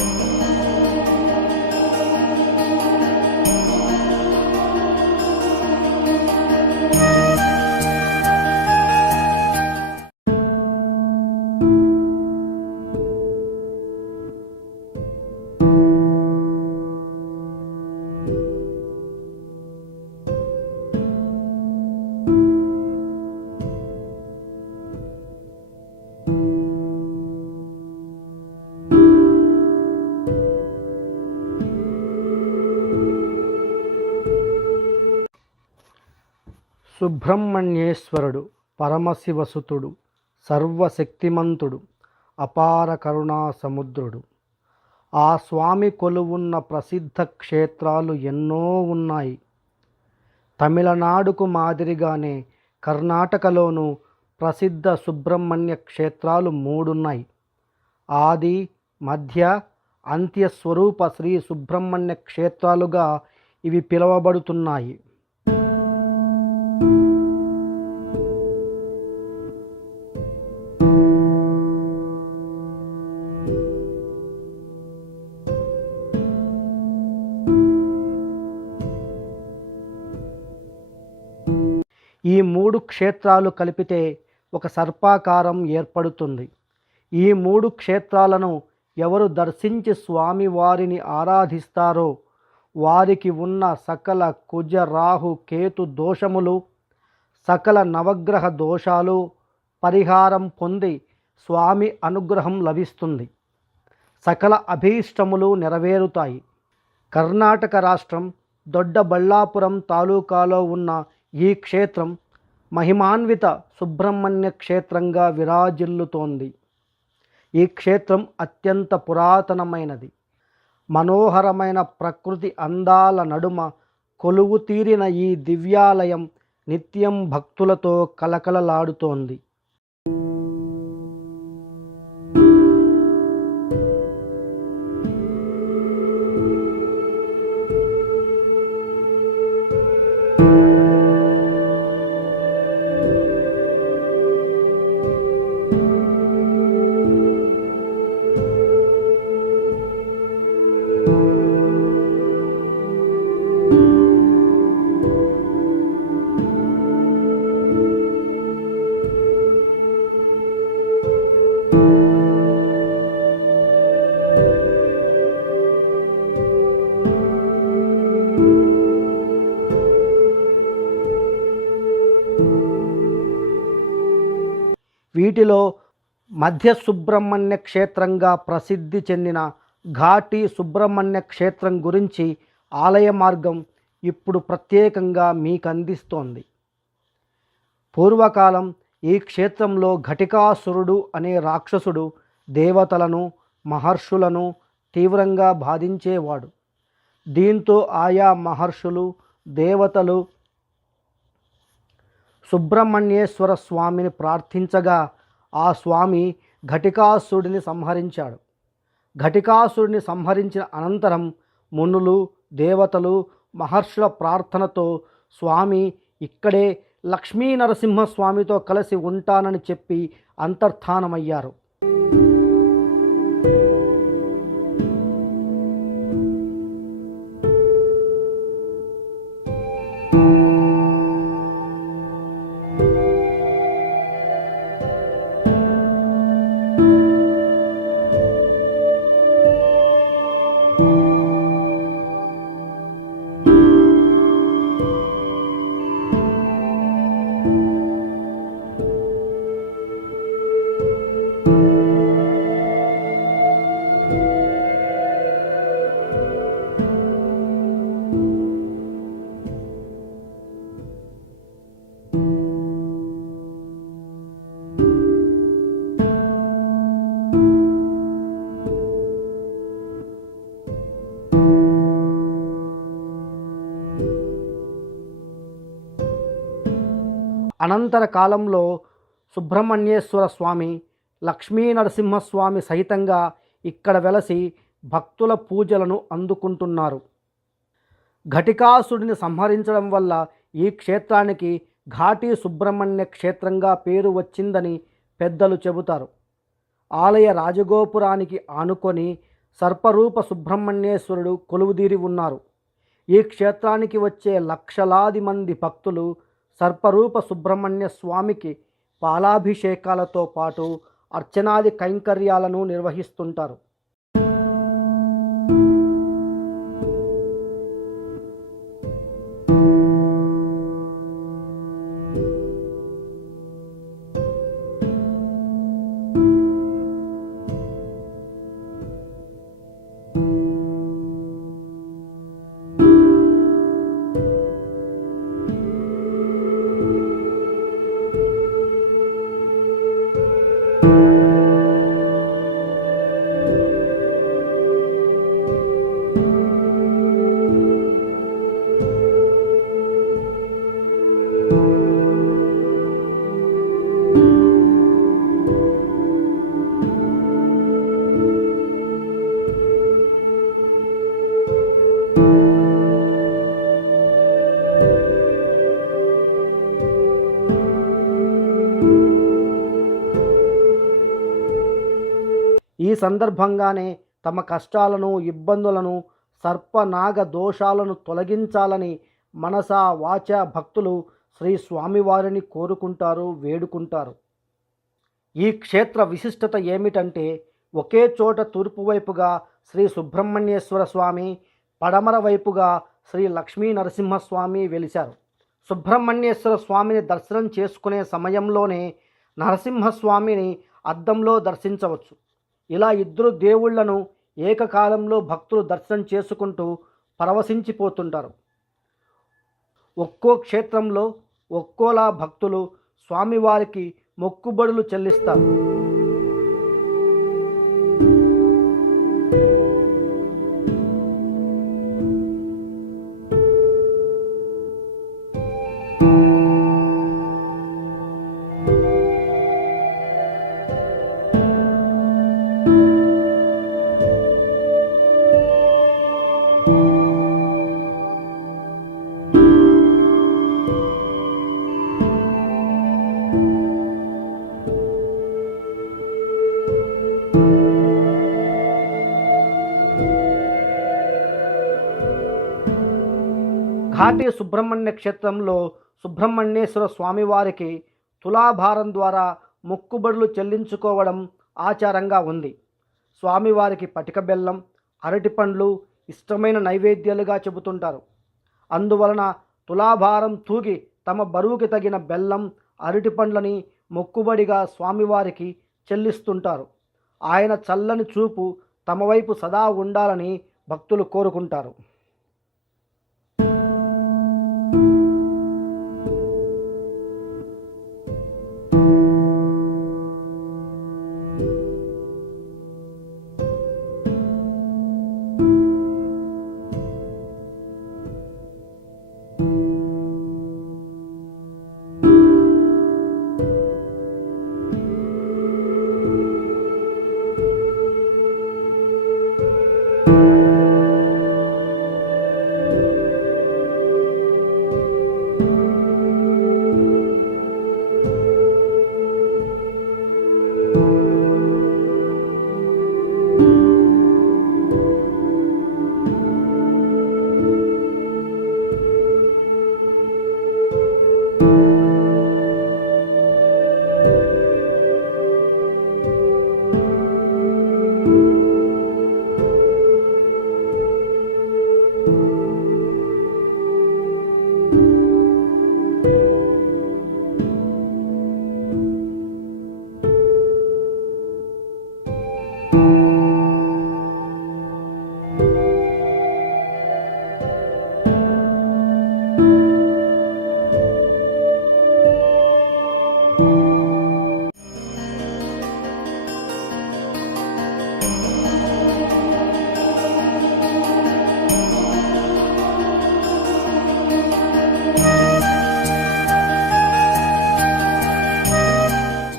Bye. సుబ్రహ్మణ్యేశ్వరుడు పరమశివసుతుడు సర్వశక్తిమంతుడు అపార కరుణా సముద్రుడు ఆ స్వామి కొలువున్న ప్రసిద్ధ క్షేత్రాలు ఎన్నో ఉన్నాయి. తమిళనాడుకు మాదిరిగానే కర్ణాటకలోనూ ప్రసిద్ధ సుబ్రహ్మణ్య క్షేత్రాలు మూడున్నాయి. ఆది మధ్య అంత్యస్వరూప శ్రీ సుబ్రహ్మణ్య క్షేత్రాలుగా ఇవి పిలువబడుతున్నాయి. క్షేత్రాలు కలిపితే ఒక సర్పాకారం ఏర్పడుతుంది. ఈ మూడు క్షేత్రాలను ఎవరు దర్శించి స్వామివారిని ఆరాధిస్తారో వారికి ఉన్న సకల కుజ రాహు కేతు దోషములు సకల నవగ్రహ దోషాలు పరిహారం పొంది స్వామి అనుగ్రహం లభిస్తుంది. సకల అభీష్టములు నెరవేరుతాయి. కర్ణాటక రాష్ట్రం దొడ్డబళ్ళాపురం తాలూకాలో ఉన్న ఈ క్షేత్రం మహిమాన్విత సుబ్రహ్మణ్య క్షేత్రంగా విరాజిల్లుతోంది. ఈ క్షేత్రం అత్యంత పురాతనమైనది. మనోహరమైన ప్రకృతి అందాల నడుమ కొలువు తీరిన ఈ దివ్యాలయం నిత్యం భక్తులతో కలకలలాడుతోంది. వీటిలో మధ్య సుబ్రహ్మణ్య క్షేత్రంగా ప్రసిద్ధి చెందిన ఘాటి సుబ్రహ్మణ్య క్షేత్రం గురించి ఆలయ మార్గం ఇప్పుడు ప్రత్యేకంగా మీకు అందిస్తోంది పూర్వకాలం ఈ క్షేత్రంలో ఘటికాసురుడు అనే రాక్షసుడు దేవతలను మహర్షులను తీవ్రంగా బాధించేవాడు. దీంతో ఆయా మహర్షులు దేవతలు సుబ్రహ్మణ్యేశ్వర స్వామిని ప్రార్థించగా ఆ స్వామి ఘటికాసుడిని సంహరించాడు. ఘటికాసుడిని సంహరించిన అనంతరం మునులు దేవతలు మహర్షుల ప్రార్థనతో స్వామి ఇక్కడే లక్ష్మీ నరసింహస్వామితో కలిసి ఉంటానని చెప్పి అంతర్ధానమయ్యారు. అనంతర కాలంలో సుబ్రహ్మణ్యేశ్వర స్వామి లక్ష్మీ నరసింహస్వామి సహితంగా ఇక్కడ వెలసి భక్తుల పూజలను అందుకుంటున్నారు. ఘటికాసుడిని సంహరించడం వల్ల ఈ క్షేత్రానికి ఘాటి సుబ్రహ్మణ్య క్షేత్రంగా పేరు వచ్చిందని పెద్దలు చెబుతారు. ఆలయ రాజగోపురానికి ఆనుకొని సర్పరూప సుబ్రహ్మణ్యేశ్వరుడు కొలువుదీరి ఉన్నారు. ఈ క్షేత్రానికి వచ్చే లక్షలాది మంది భక్తులు సర్పరూప సుబ్రహ్మణ్య స్వామికి పాలాభిషేకాలతో పాటు అర్చనాది కైంకర్యాలను నిర్వహిస్తుంటారు. సందర్భంగానే తమ కష్టాలను ఇబ్బందులను సర్పనాగ దోషాలను తొలగించాలని మనస వాచ భక్తులు శ్రీ స్వామివారిని కోరుకుంటారు వేడుకుంటారు. ఈ క్షేత్ర విశిష్టత ఏమిటంటే ఒకే చోట తూర్పు వైపుగా శ్రీ సుబ్రహ్మణ్యేశ్వర స్వామి పడమర వైపుగా శ్రీ లక్ష్మీ నరసింహస్వామి వెలిశారు. సుబ్రహ్మణ్యేశ్వర స్వామిని దర్శనం చేసుకునే సమయంలోనే నరసింహస్వామిని అద్దంలో దర్శించవచ్చు. ఇలా ఇద్దరు దేవుళ్ళను ఏకకాలంలో భక్తులు దర్శనం చేసుకుంటూ పరవశించిపోతుంటారు. ఒక్కో క్షేత్రంలో ఒక్కోలా భక్తులు స్వామివారికి మొక్కుబడులు చెల్లిస్తారు. ఘాటి సుబ్రహ్మణ్య క్షేత్రంలో సుబ్రహ్మణ్యేశ్వర స్వామివారికి తులాభారం ద్వారా మొక్కుబడులు చెల్లించుకోవడం ఆచారంగా ఉంది. స్వామివారికి పటిక బెల్లం అరటి పండ్లు ఇష్టమైన నైవేద్యాలుగా చెబుతుంటారు. అందువలన తులాభారం తూగి తమ బరువుకి తగిన బెల్లం అరటి పండ్లని మొక్కుబడిగా స్వామివారికి చెల్లిస్తుంటారు. ఆయన చల్లని చూపు తమ వైపు సదా ఉండాలని భక్తులు కోరుకుంటారు.